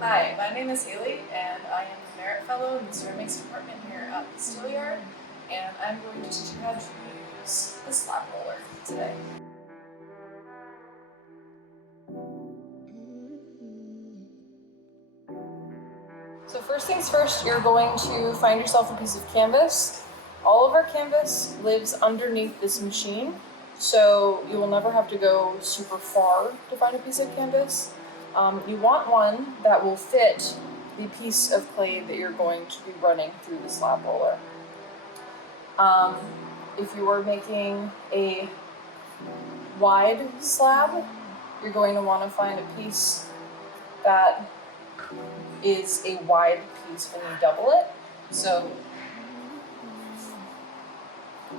Hi, my name is Haley, and I am the Merit Fellow in the Ceramics Department here at the Steelyard, and I'm going to teach you how to use the slab roller today. So first things first, you're going to find yourself a piece of canvas. All of our canvas lives underneath this machine, so you will never have to go super far to find a piece of canvas. You want one that will fit the piece of clay that you're going to be running through the slab roller. If you are making a wide slab, you're going to want to find a piece that is a wide piece when you double it. So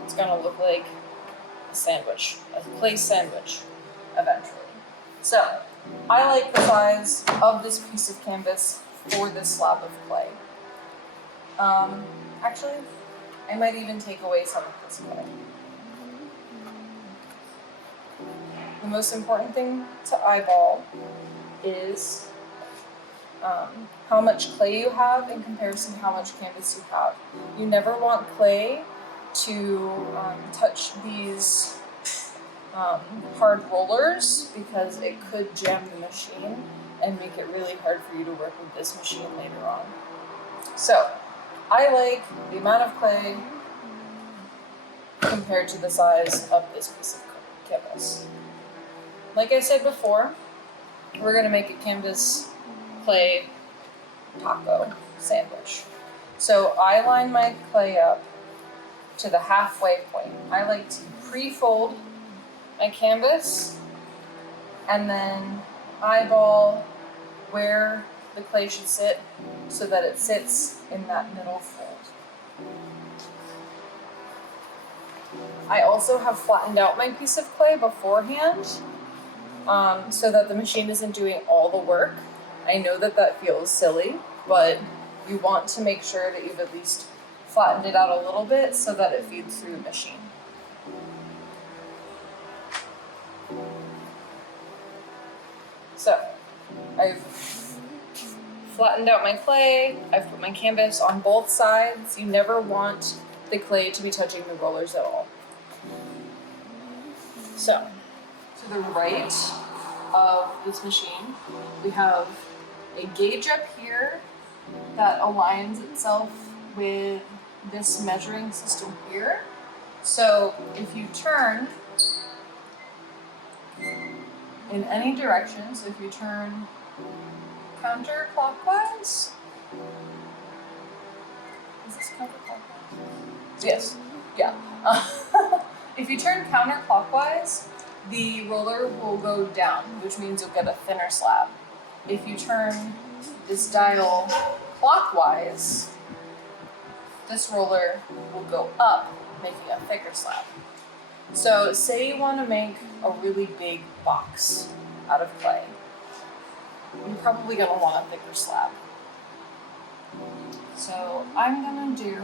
it's going to look like a sandwich, a clay sandwich eventually. So I like the size of this piece of canvas for this slab of clay. Actually, I might even take away some of this clay. The most important thing to eyeball is how much clay you have in comparison to how much canvas you have. You never want clay to touch these hard rollers because it could jam the machine and make it really hard for you to work with this machine later on. So I like the amount of clay compared to the size of this piece of canvas. Like I said before, we're going to make a canvas clay taco sandwich. So I line my clay up to the halfway point. I like to pre-fold my canvas and then eyeball where the clay should sit so that it sits in that middle fold. I also have flattened out my piece of clay beforehand so that the machine isn't doing all the work. I know that that feels silly, but you want to make sure that you've at least flattened it out a little bit so that it feeds through the machine. So I've flattened out my clay, I've put my canvas on both sides. You never want the clay to be touching the rollers at all. So, to the right of this machine, we have a gauge up here that aligns itself with this measuring system here. So if you turn in any direction, so if you turn counterclockwise, is this counterclockwise? Yes, yeah. If you turn counterclockwise, the roller will go down, which means you'll get a thinner slab. If you turn this dial clockwise, this roller will go up, making a thicker slab. So say you want to make a really big box out of clay. You're probably going to want a thicker slab. So I'm going to do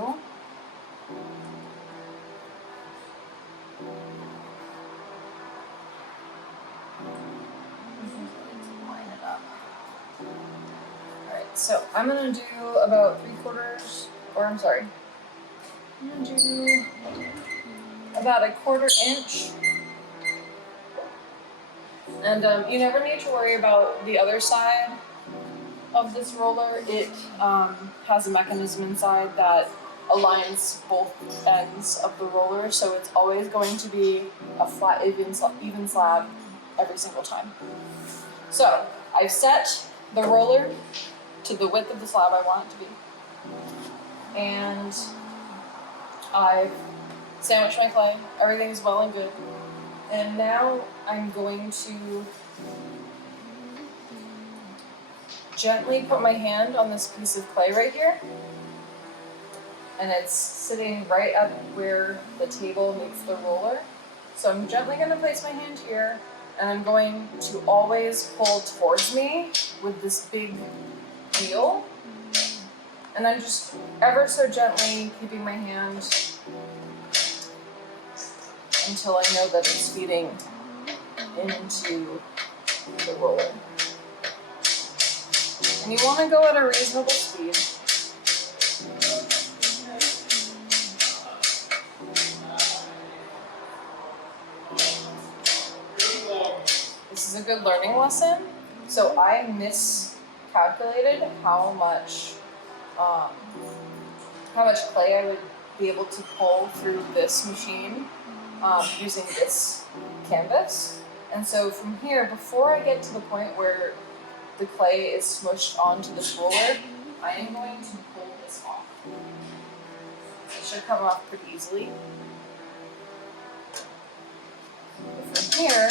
line it up. Alright, so I'm going to do about 3/4, or I'm sorry, I'm going to do about a 1/4 inch. And you never need to worry about the other side of this roller. It has a mechanism inside that aligns both ends of the roller, so it's always going to be a flat, even slab every single time. So I've set the roller to the width of the slab I want it to be. And I've sandwiched my clay. Everything's well and good. And now I'm going to gently put my hand on this piece of clay right here. And it's sitting right up where the table meets the roller. So I'm gently going to place my hand here, and I'm going to always pull towards me with this big wheel. And I'm just ever so gently keeping my hand until I know that it's feeding into the roller. And you want to go at a reasonable speed. This is a good learning lesson. So I miscalculated how much clay I would be able to pull through this machine using this canvas. And so from here, before I get to the point where the clay is smushed onto this roller, I am going to pull this off. It should come off pretty easily. But from here,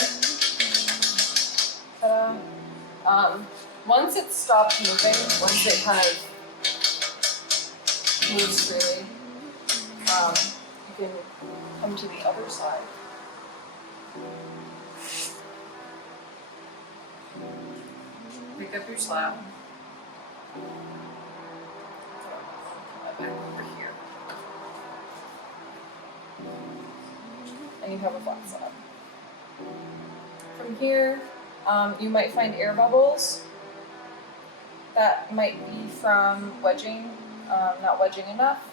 ta-da, once it stops moving, once it kind of moves freely, you can come to the other side. Pick up your slab. Put it back over here. And you have a flat slab. From here, you might find air bubbles. That might be from wedging, not wedging enough.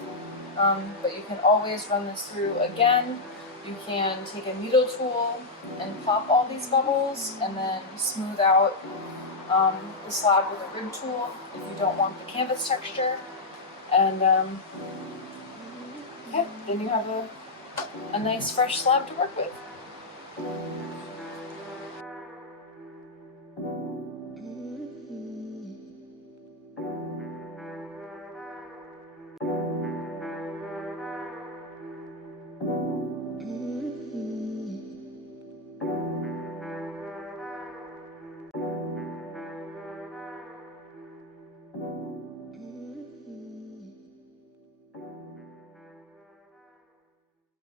But you can always run this through again. You can take a needle tool and pop all these bubbles and then smooth out the slab with a rib tool if you don't want the canvas texture. And yeah, then you have a nice fresh slab to work with.